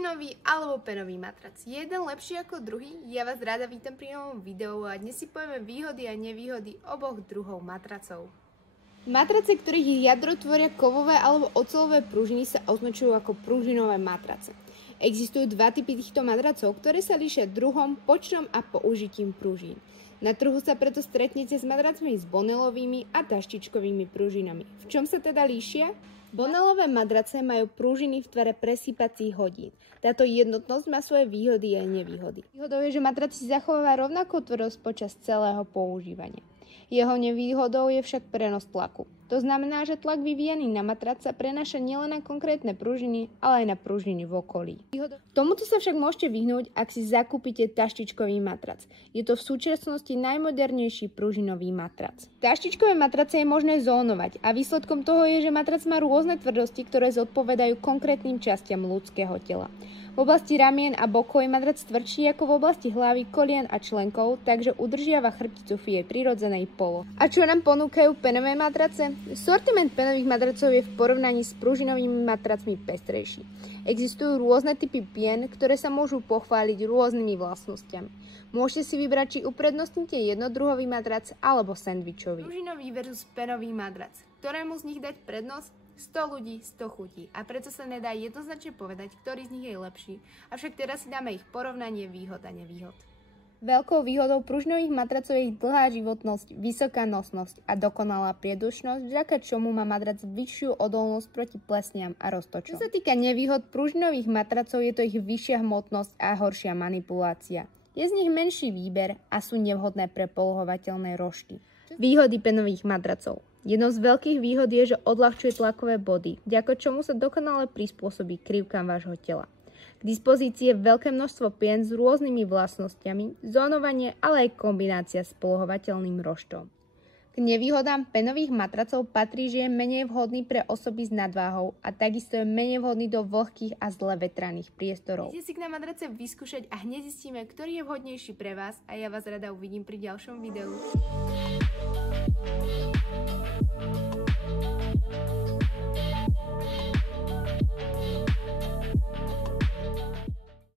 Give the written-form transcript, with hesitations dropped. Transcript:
Pružinový alebo penový matrac. Je jeden lepší ako druhý? Ja vás rada vítam pri novom videu a dnes si povieme výhody a nevýhody oboch druhov matracov. Matrace, ktorých jadro tvoria kovové alebo oceľové pružiny, sa označujú ako pružinové matrace. Existujú dva typy týchto matracov, ktoré sa líšia druhom, počtom a použitím pružín. Na trhu sa preto stretnete s matracmi s bonelovými a taštičkovými pružinami. V čom sa teda líšia? Bonelové matrace majú pružiny v tvare presýpacích hodín. Táto jednotnosť má svoje výhody a nevýhody. Výhodou je, že matrac si zachováva rovnakú tvrdosť počas celého používania. Jeho nevýhodou je však prenos tlaku. To znamená, že tlak vyvíjaný na matrac sa prenáša nielen na konkrétne pružiny, ale aj na pružiny v okolí. Tomuto sa však môžete vyhnúť, ak si zakúpite taštičkový matrac. Je to v súčasnosti najmodernejší pružinový matrac. Taštičkové matrace je možné zónovať a výsledkom toho je, že matrac má rôzne tvrdosti, ktoré zodpovedajú konkrétnym častiam ľudského tela. V oblasti ramien a bokov je matrac tvrdší ako v oblasti hlavy, kolien a členkov, takže udržiava chrbticu v jej prirodzenej polohe. A čo nám ponúkajú penové matrace? Sortiment penových matracov je v porovnaní s pružinovými matracmi pestrejší. Existujú rôzne typy pien, ktoré sa môžu pochváliť rôznymi vlastnosťami. Môžete si vybrať, či uprednostníte jednodruhový matrac alebo sendvičový. Pružinový versus penový matrac. Ktorému z nich dať prednosť? 100 ľudí, 100 chutí. A preto sa nedá jednoznačne povedať, ktorý z nich je lepší. Avšak teraz si dáme ich porovnanie výhod a nevýhod. Veľkou výhodou pružinových matracov je ich dlhá životnosť, vysoká nosnosť a dokonalá priedušnosť, vďaka čomu má matrac vyššiu odolnosť proti plesniam a roztočom. Čo sa týka nevýhod pružinových matracov, je to ich vyššia hmotnosť a horšia manipulácia. Je z nich menší výber a sú nevhodné pre polohovateľné rožky. Výhody penových matracov. Jednou z veľkých výhod je, že odľahčuje tlakové body, vďaka čomu sa dokonale prispôsobí krivkám vášho tela. K dispozícii je veľké množstvo pien s rôznymi vlastnosťami, zónovanie, ale aj kombinácia s polohovateľným roštom. K nevýhodám penových matracov patrí, že je menej vhodný pre osoby s nadváhou a takisto je menej vhodný do vlhkých a zle vetraných priestorov. Idete si k nám matrace vyskúšať a hneď zistíme, ktorý je vhodnejší pre vás a ja vás rada uvidím pri ďalšom videu.